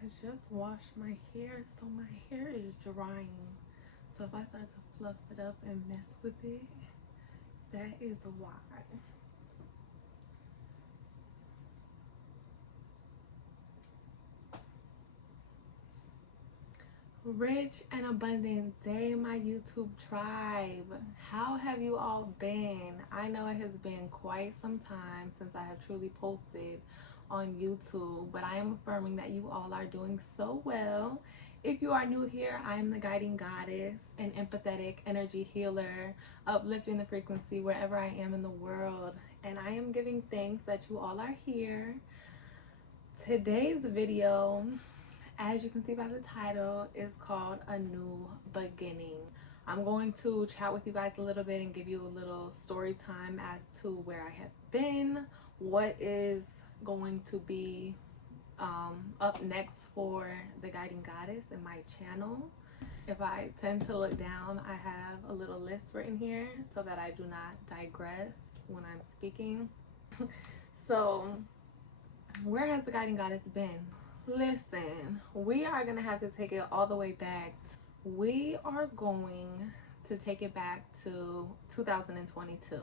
I just washed my hair, so my hair is drying. So if I start to fluff it up and mess with it, that is why. Rich and abundant day, my YouTube tribe. How have you all been? I know it has been quite some time since I have truly posted on YouTube, but I am affirming that you all are doing so well. If you are new here, I am the guiding goddess, an empathetic energy healer, uplifting the frequency wherever I am in the world. And I am giving thanks that you all are here. Today's video, as you can see by the title, is called A New Beginning. I'm going to chat with you guys a little bit and give you a little story time as to where I have been, what is going to be up next for the Guiding Goddess and my channel. If I tend to look down, I have a little list written here so that I do not digress when I'm speaking. So, where has the Guiding Goddess been? Listen, we are going to have to take it all the way back. We are going to take it back to 2022.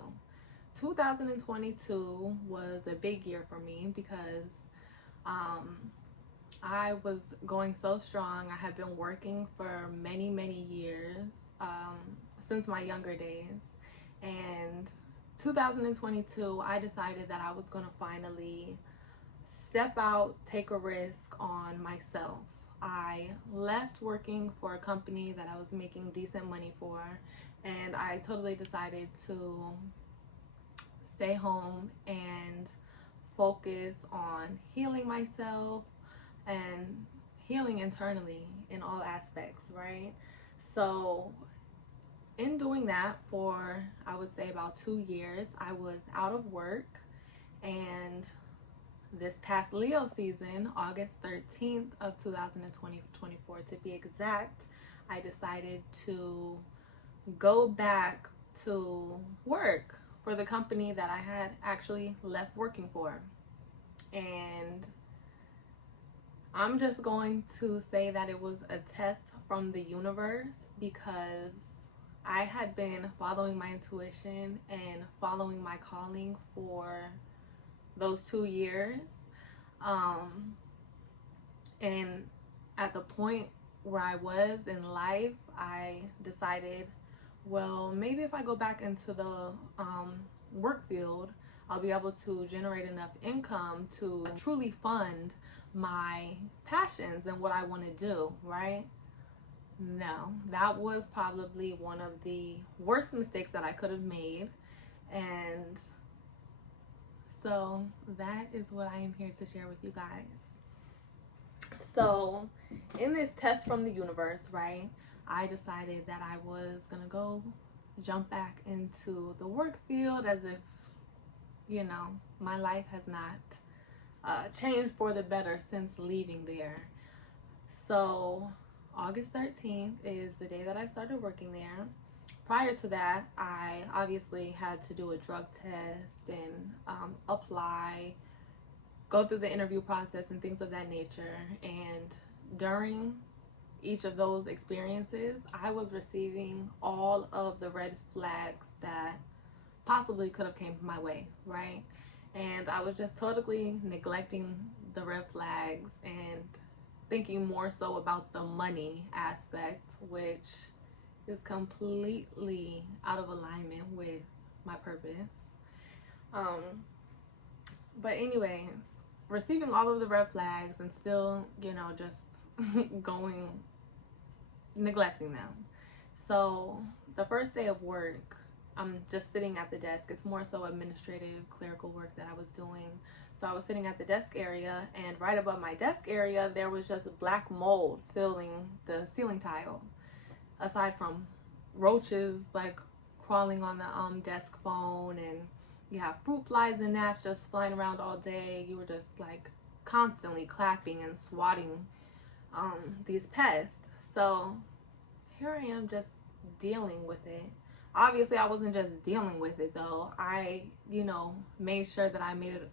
2022 was a big year for me because I was going so strong. I had been working for many, many years since my younger days. And 2022, I decided that I was going to finally step out, take a risk on myself. I left working for a company that I was making decent money for, and I totally decided to stay home and focus on healing myself and healing internally in all aspects, right? So in doing that for, I would say, about 2 years, I was out of work. And this past Leo season, August 13th of 2024 to be exact, I decided to go back to work for the company that I had actually left working for. And I'm just going to say that it was a test from the universe, because I had been following my intuition and following my calling for those 2 years. And at the point where I was in life, I decided, well, maybe if I go back into the work field, I'll be able to generate enough income to truly fund my passions and what I want to do, right? No, that was probably one of the worst mistakes that I could have made. And so that is what I am here to share with you guys. So in this test from the universe, right, I decided that I was gonna go jump back into the work field as if, you know, my life has not changed for the better since leaving there. So August 13th is the day that I started working there. Prior to that, I obviously had to do a drug test and apply, go through the interview process and things of that nature. And during each of those experiences, I was receiving all of the red flags that possibly could have came my way, right? And I was just totally neglecting the red flags and thinking more so about the money aspect, which is completely out of alignment with my purpose. But anyways, receiving all of the red flags and still, you know, just neglecting them. So the first day of work, I'm just sitting at the desk. It's more so administrative, clerical work that I was doing. So I was sitting at the desk area, and right above my desk area, there was just black mold filling the ceiling tile. Aside from roaches like crawling on the desk phone, and you have fruit flies and gnats just flying around all day. You were just like constantly clapping and swatting these pests. So here I am just dealing with it. Obviously, I wasn't just dealing with it though. I, you know, made sure that I made it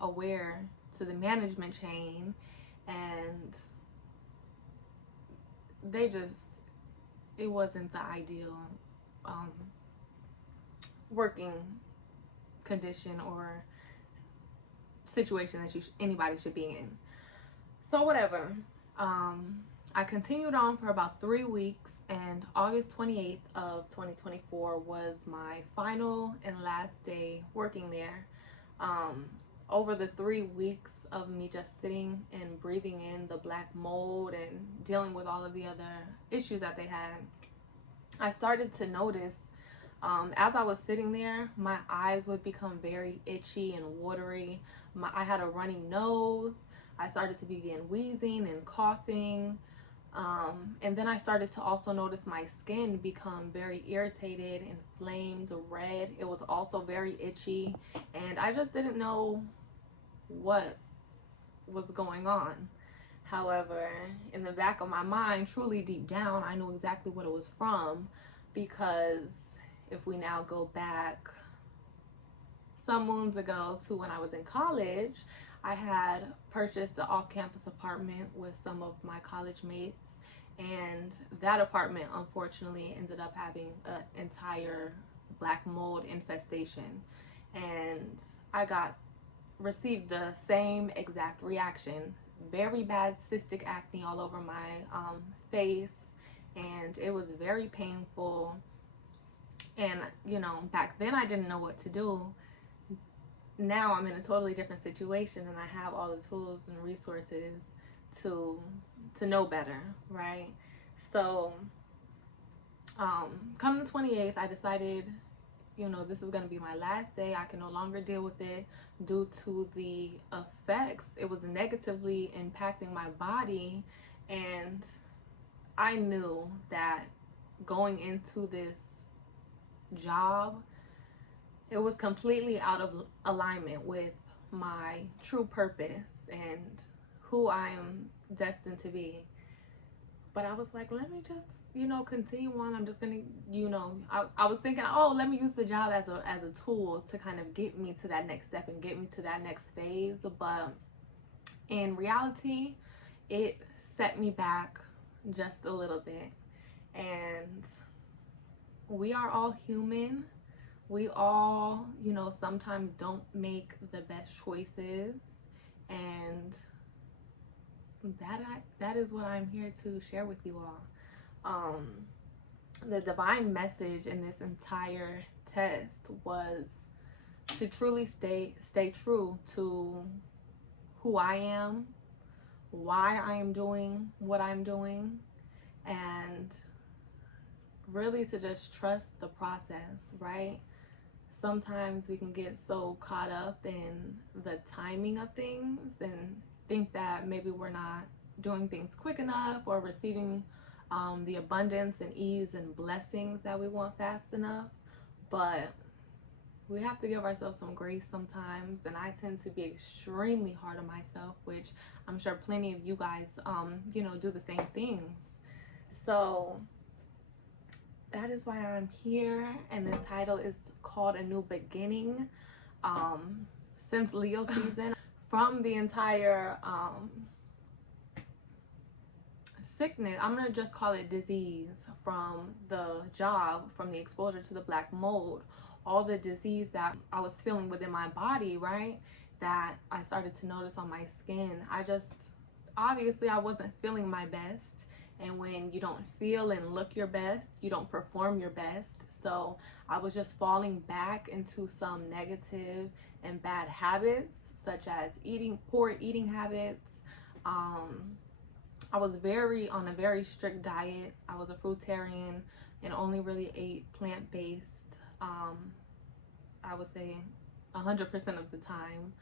aware to the management chain and it wasn't the ideal um, working condition or situation that anybody should be in. So whatever. I continued on for about 3 weeks, and August 28th of 2024 was my final and last day working there. Over the 3 weeks of me just sitting and breathing in the black mold and dealing with all of the other issues that they had, I started to notice as I was sitting there, my eyes would become very itchy and watery. I had a runny nose. I started to begin wheezing and coughing. And then I started to also notice my skin become very irritated, inflamed, red. It was also very itchy. And I just didn't know what was going on. However, in the back of my mind, truly deep down, I knew exactly what it was from, because if we now go back some moons ago to when I was in college, I had purchased an off-campus apartment with some of my college mates, and that apartment unfortunately ended up having an entire black mold infestation, and I received the same exact reaction. Very bad cystic acne all over my face, and it was very painful. And back then I didn't know what to do. Now I'm in a totally different situation, and I have all the tools and resources to know better, right? So come the 28th, I decided, this is going to be my last day. I can no longer deal with it due to the effects. It was negatively impacting my body, and I knew that going into this job, it was completely out of alignment with my true purpose and who I am destined to be. But I was like, let me just continue on. I'm just gonna I was thinking, oh, let me use the job as a tool to kind of get me to that next step and get me to that next phase. But in reality, it set me back just a little bit. And we are all human. We all, sometimes don't make the best choices, and that is what I'm here to share with you all. The divine message in this entire test was to truly stay true to who I am, why I am doing what I'm doing, and really to just trust the process, right? Sometimes we can get so caught up in the timing of things and think that maybe we're not doing things quick enough or receiving the abundance and ease and blessings that we want fast enough. But we have to give ourselves some grace sometimes, and I tend to be extremely hard on myself, which I'm sure plenty of you guys do the same things. So that is why I'm here, and this title is called A New Beginning. Since Leo season, from the entire sickness, I'm gonna just call it disease, from the job, from the exposure to the black mold, all the disease that I was feeling within my body, right, that I started to notice on my skin. Obviously I wasn't feeling my best, and when you don't feel and look your best, you don't perform your best. So I was just falling back into some negative and bad habits, such as poor eating habits. I was on a very strict diet. I was a fruitarian and only really ate plant-based, I would say 100% of the time.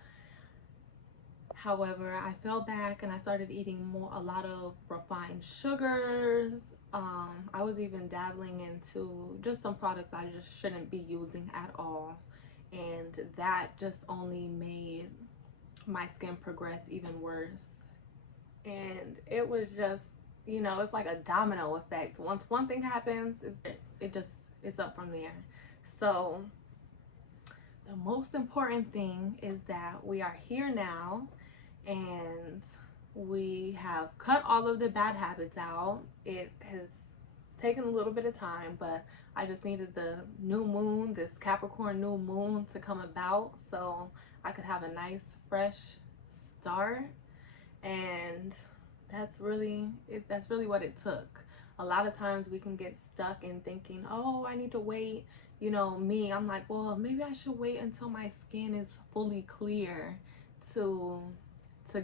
However, I fell back and I started eating a lot of refined sugars. I was even dabbling into just some products I just shouldn't be using at all. And that just only made my skin progress even worse. And it was just, it's like a domino effect. Once one thing happens, it's up from there. So the most important thing is that we are here now, and We have cut all of the bad habits out. It has taken a little bit of time, but I just needed the new moon, this Capricorn new moon, to come about so I could have a nice fresh start. And that's really what it took. A lot of times we can get stuck in thinking, oh, I need to wait. You know, me, I'm like, well, maybe I should wait until my skin is fully clear to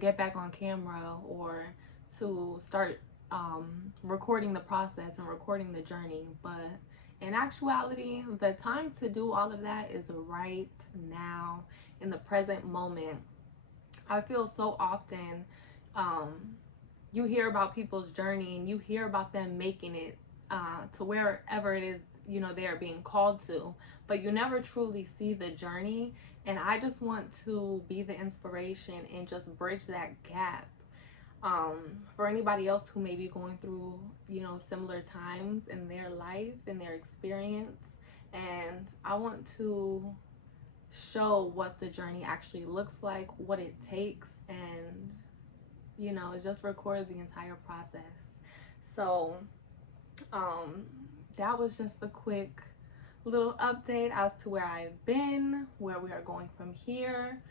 get back on camera, or to start recording the process and recording the journey. But in actuality, the time to do all of that is right now, in the present moment. I feel so often you hear about people's journey and you hear about them making it to wherever it is, you know, they are being called to, but you never truly see the journey. And I just want to be the inspiration and just bridge that gap for anybody else who may be going through, you know, similar times in their life, in their experience. And I want to show what the journey actually looks like, what it takes, and, you know, just record the entire process. So that was just a quick little update as to where I've been, where we are going from here.